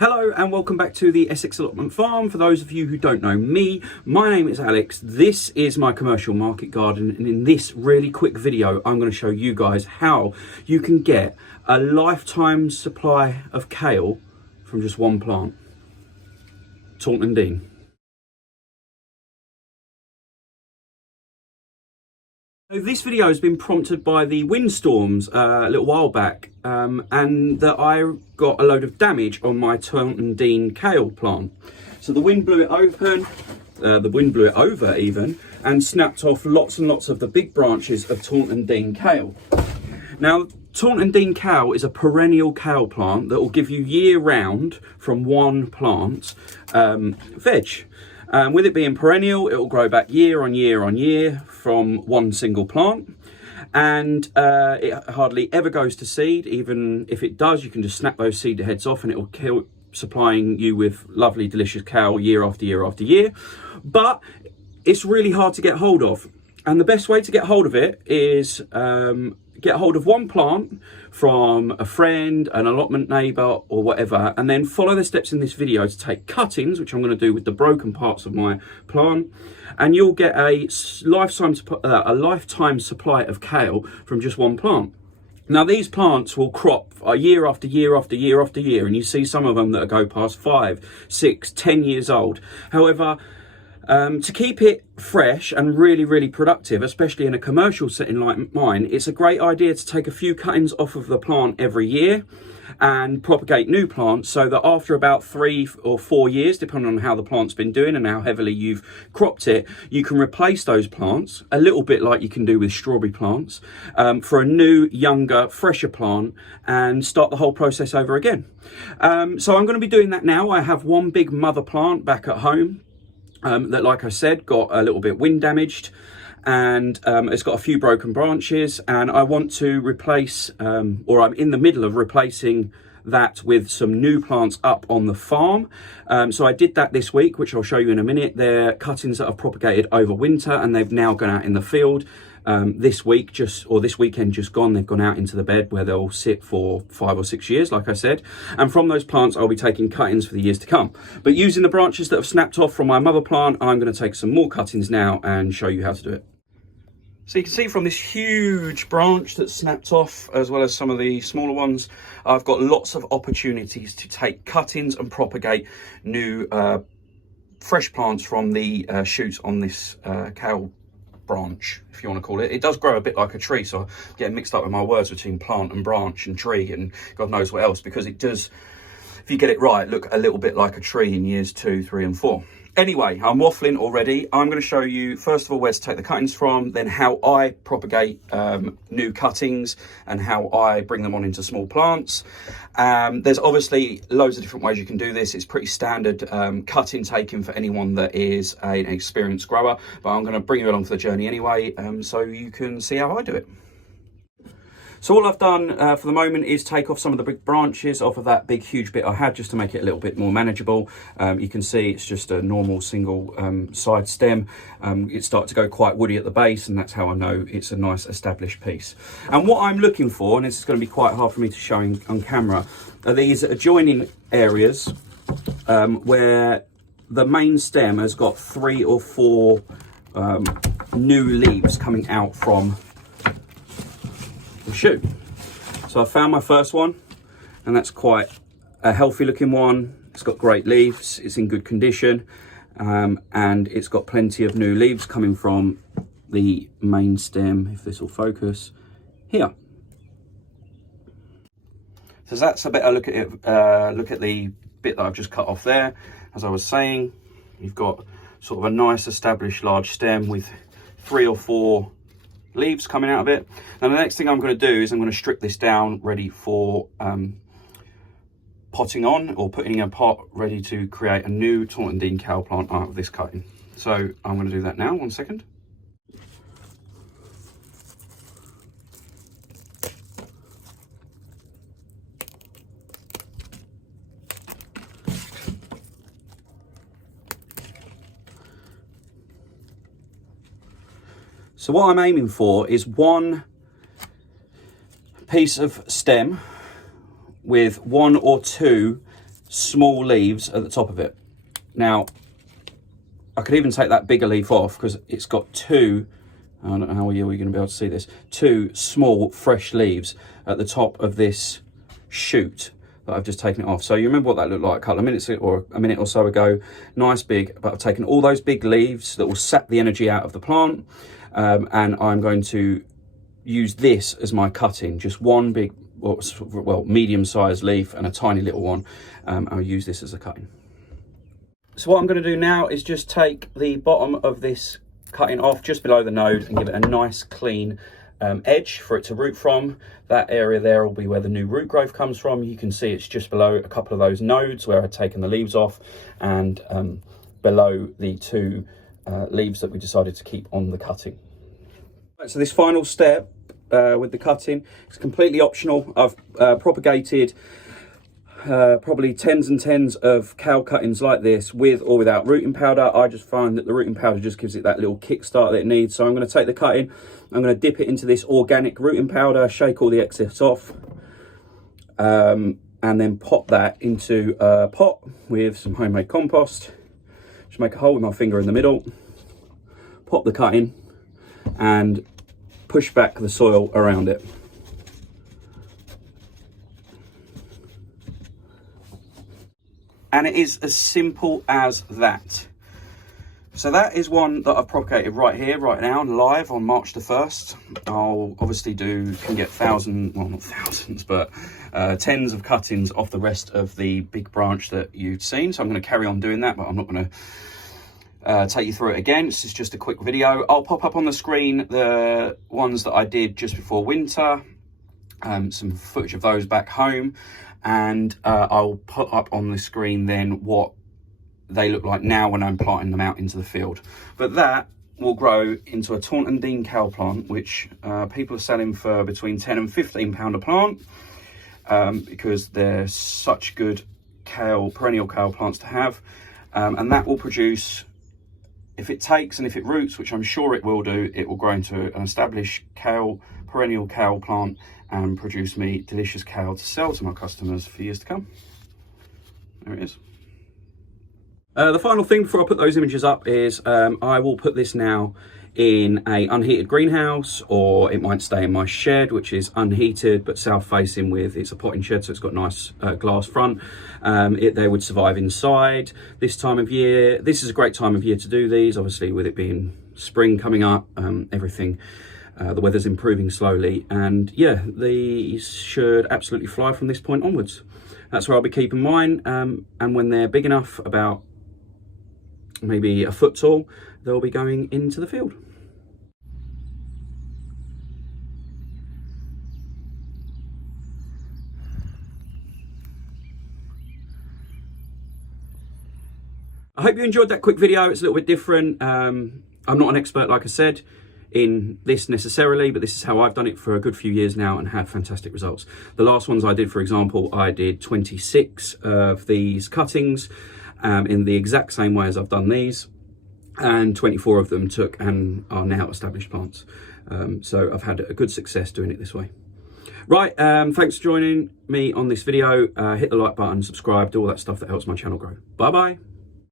Hello and welcome back to the Essex Allotment Farm. For those of you who don't know me, my name is Alex. This is my commercial market garden, and in this really quick video I'm going to show you guys how you can get a lifetime supply of kale from just one plant. Taunton Dean. So this video has been prompted by the windstorms a little while back, and that I got a load of damage on my Taunton Dean kale plant. So the wind blew it open, the wind blew it over even, and snapped off lots and lots of the big branches of Taunton Dean kale. Now, Taunton Dean kale is a perennial kale plant that will give you year round from one plant veg. With it being perennial, it will grow back year on year on year from one single plant, and it hardly ever goes to seed. Even if it does, you can just snap those seed heads off and it will supplying you with lovely delicious kale year after year after year. But it's really hard to get hold of, and the best way to get hold of it is get hold of one plant from a friend, an allotment neighbour or whatever, and then follow the steps in this video to take cuttings, which I'm going to do with the broken parts of my plant, and you'll get a lifetime supply of kale from just one plant. Now these plants will crop year after year after year after year, and you see some of them that go past 5, 6, 10 years old. However, to keep it fresh and really productive, especially in a commercial setting like mine, it's a great idea to take a few cuttings off of the plant every year and propagate new plants, so that after about 3 or 4 years, depending on how the plant's been doing and how heavily you've cropped it, you can replace those plants, a little bit like you can do with strawberry plants, for a new, younger, fresher plant, and start the whole process over again. So I'm going to be doing that now. I have one big mother plant back at home that, like I said, got a little bit wind damaged, and it's got a few broken branches, and I want to replace, or I'm in the middle of replacing that with some new plants up on the farm. So I did that this week, which I'll show you in a minute. They're cuttings that I've propagated over winter, and they've now gone out in the field. This weekend just gone, they've gone out into the bed where they'll sit for 5 or 6 years, like I said. And from those plants, I'll be taking cuttings for the years to come. But using the branches that have snapped off from my mother plant, I'm going to take some more cuttings now and show you how to do it. So you can see from this huge branch that's snapped off, as well as some of the smaller ones, I've got lots of opportunities to take cuttings and propagate new fresh plants from the shoots on this kale branch, if you want to call it. It does grow a bit like a tree, so I'm getting mixed up with my words between plant and branch and tree and God knows what else, because it does, if you get it right, look a little bit like a tree in years 2, 3 and 4. Anyway, I'm waffling already. I'm going to show you first of all where to take the cuttings from, then how I propagate new cuttings and how I bring them on into small plants. There's obviously loads of different ways you can do this. It's pretty standard cutting taking for anyone that is an experienced grower, but I'm going to bring you along for the journey anyway, so you can see how I do it. So all I've done for the moment is take off some of the big branches off of that big huge bit I had, just to make it a little bit more manageable. You can see it's just a normal single side stem. It starts to go quite woody at the base, and that's how I know it's a nice established piece. And what I'm looking for, and this is going to be quite hard for me to show on camera, are these adjoining areas where the main stem has got 3 or 4 new leaves coming out from shoot. So I found my first one, and that's quite a healthy looking one. It's got great leaves, it's in good condition, and it's got plenty of new leaves coming from the main stem, if this will focus here. So that's a better look at it. Look at the bit that I've just cut off there. As I was saying, you've got sort of a nice established large stem with 3 or 4 leaves coming out of it. Now the next thing I'm going to do is I'm going to strip this down, ready for potting on, or putting in a pot ready to create a new Taunton Dean kale plant out of this cutting. So I'm going to do that now. 1 second. So what I'm aiming for is one piece of stem with 1 or 2 small leaves at the top of it. Now, I could even take that bigger leaf off because it's got two, I don't know how are you going to be able to see this, two small fresh leaves at the top of this shoot that I've just taken it off. So you remember what that looked like a couple of minutes or a minute or so ago, nice big, but I've taken all those big leaves that will sap the energy out of the plant, and I'm going to use this as my cutting, just one big, well, medium-sized leaf and a tiny little one. I'll use this as a cutting. So what I'm going to do now is just take the bottom of this cutting off just below the node and give it a nice clean edge for it to root from. That area there will be where the new root growth comes from. You can see it's just below a couple of those nodes where I've taken the leaves off, and below the two leaves that we decided to keep on the cutting. So this final step with the cutting is completely optional. I've propagated probably tens and tens of kale cuttings like this with or without rooting powder. I just find that the rooting powder just gives it that little kickstart that it needs. So I'm going to take the cutting, I'm going to dip it into this organic rooting powder, shake all the excess off, and then pop that into a pot with some homemade compost. Just make a hole with my finger in the middle, pop the cutting and push back the soil around it. And it is as simple as that. So that is one that I've propagated right here, right now, live on March the 1st. I'll obviously can get thousands, well not thousands, but tens of cuttings off the rest of the big branch that you've seen. So I'm going to carry on doing that, but I'm not going to take you through it again. This is just a quick video. I'll pop up on the screen the ones that I did just before winter, some footage of those back home, and I'll put up on the screen then what they look like now when I'm planting them out into the field. But that will grow into a Taunton Dean kale plant, which people are selling for between 10 and 15 pound a plant, because they're such good perennial kale plants to have, and that will produce, if it takes and if it roots, which I'm sure it will do, it will grow into an established perennial kale plant and produce me delicious kale to sell to my customers for years to come. There it is. The final thing before I put those images up is I will put this now in a unheated greenhouse, or it might stay in my shed, which is unheated but south facing with, it's a potting shed, so it's got nice glass front. They would survive inside this time of year. This is a great time of year to do these, obviously with it being spring coming up, everything, the weather's improving slowly, and yeah, these should absolutely fly from this point onwards. That's where I'll be keeping mine, and when they're big enough, about maybe a foot tall, they'll be going into the field. I hope you enjoyed that quick video. It's a little bit different. I'm not an expert, like I said, in this necessarily, but this is how I've done it for a good few years now and had fantastic results. The last ones I did, for example, I did 26 of these cuttings in the exact same way as I've done these, and 24 of them took and are now established plants. So I've had a good success doing it this way. Right, thanks for joining me on this video. Hit the like button, subscribe, do all that stuff that helps my channel grow. Bye bye.